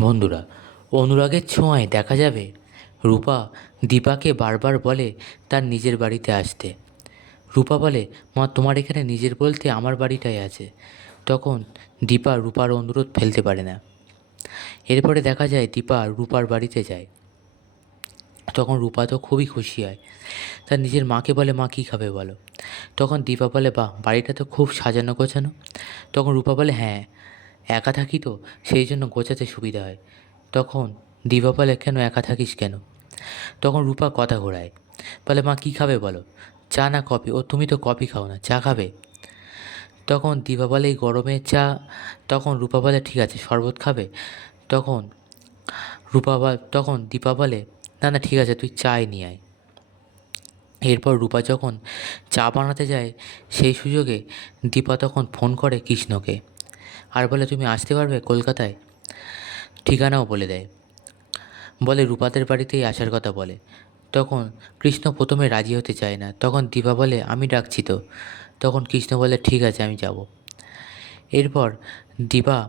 বন্ধুরা, অনুরাগের ছোঁয়ায় দেখা যাবে। রূপা দীপাকে বারবার বলে তার নিজের বাড়িতে আসতে। রূপা বলে, মা, তোমার এখানে নিজের বলতে আমার বাড়িটাই আছে। তখন দীপা রূপার অনুরোধ ফেলতে পারে না। এরপরে দেখা যায় দীপা রূপার বাড়িতে যায়। তখন রূপা তো খুবই খুশি হয়। তার নিজের মাকে বলে, মা, কী খাবে বলো? তখন দীপা বলে, বাহ, বাড়িটা তো খুব সাজানো গোছানো। তখন রূপা বলে হ্যাঁ একা থাকি তো, সেই জন্য গোছাতে সুবিধা হয়। তখন দীপা বলে, কেন একা থাকিস কেন? তখন রূপা কথা ঘোরায়। বলে, মা, কী খাবে বলো? চা না কফি? ও, তুমি তো কফি খাও না, চা খাবে? তখন দীপা বলে, এই গরমে চা। তখন রূপা বলে, ঠিক আছে, শরবত খাবে? তখন রূপা তখন দীপা বলে, না না, ঠিক আছে, তুই চাই নিয়ে আয়। এরপর রূপা যখন চা বানাতে যায়, সেই সুযোগে দীপা তখন ফোন করে কৃষ্ণকে। আর বলে, তুমি আসতে পারবে কলকাতায়? ঠিকানাও বলে দেয়। বলে, রূপাদের বাড়িতেই আসার কথা বলে। তখন কৃষ্ণ প্রথমে রাজি হতে চায় না। তখন দীপা বলে, আমি ডাকছি তো। তখন কৃষ্ণ বলে, ঠিক আছে, আমি যাব। এরপর দীপা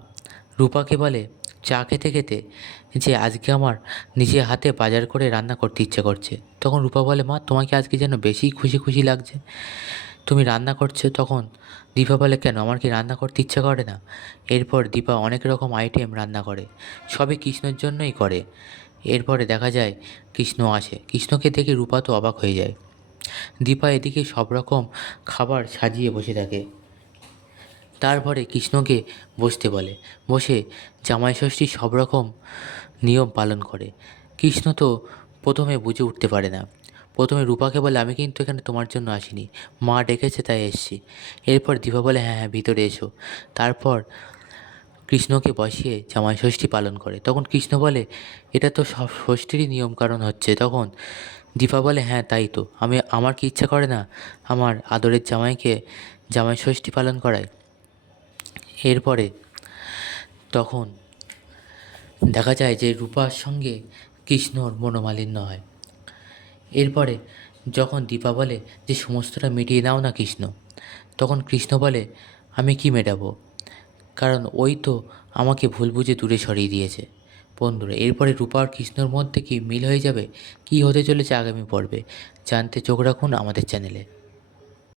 রূপাকে বলে, চা খেতে খেতে যে আজকে আমার নিজের হাতে বাজার করে রান্না করতে ইচ্ছে করছে। তখন রূপা বলে, মা, তোমাকে আজকে যেন বেশি খুশি খুশি লাগছে। তুমি রান্না করছ তখন? দীপা বলে, কেন? আমার কি রান্না করতে ইচ্ছে করে না? এরপর দীপা অনেক রকম আইটেম রান্না করে। সবই কৃষ্ণর জন্যই করে। এরপরে দেখা যায়, কৃষ্ণ আসে। কৃষ্ণকে দেখে রূপা তো অবাক হয়ে যায়। দীপা এদিকে সব রকম খাবার সাজিয়ে বসে থাকে। তারপরে কৃষ্ণকে বসতে বলে। বসে জামাই ষষ্ঠী সব রকম নিয়ম পালন করে। কৃষ্ণ তো প্রথমে বুঝে উঠতে পারে না। প্রথমে রূপাকে বলে, আমি কিন্তু এখানে তোমার জন্য আসিনি। মা ডেকেছে, তাই এসছি। এরপর দীপা বলে হ্যাঁ হ্যাঁ ভিতরে এসো। তারপর কৃষ্ণকে বসিয়ে জামাই ষষ্ঠী পালন করে। তখন কৃষ্ণ বলে, এটা তো সব ষষ্ঠীরই নিয়ম কারণ হচ্ছে। তখন দীপা বলে হ্যাঁ তাই তো। আমি, আমার কি ইচ্ছা করে না আমার আদরের জামাইকে জামাই ষষ্ঠী পালন করায়? এরপরে তখন দেখা যায় যে রূপার সঙ্গে কৃষ্ণর মনোমালিন্য হয়। এরপরে যখন দীপা বলে যে সমস্তটা মিটিয়ে নাও না কৃষ্ণ, তখন কৃষ্ণ বলে, আমি কি মেটাবো? কারণ ওই তো আমাকে ভুল বুঝে দূরে সরিয়ে দিয়েছে। বন্ধুরা, এরপরে রূপা আর কৃষ্ণর মধ্যে কি মিল হয়ে যাবে? কি হতে চলেছে আগামী পর্বে? জানতে চোখ রাখুন আমাদের চ্যানেলে।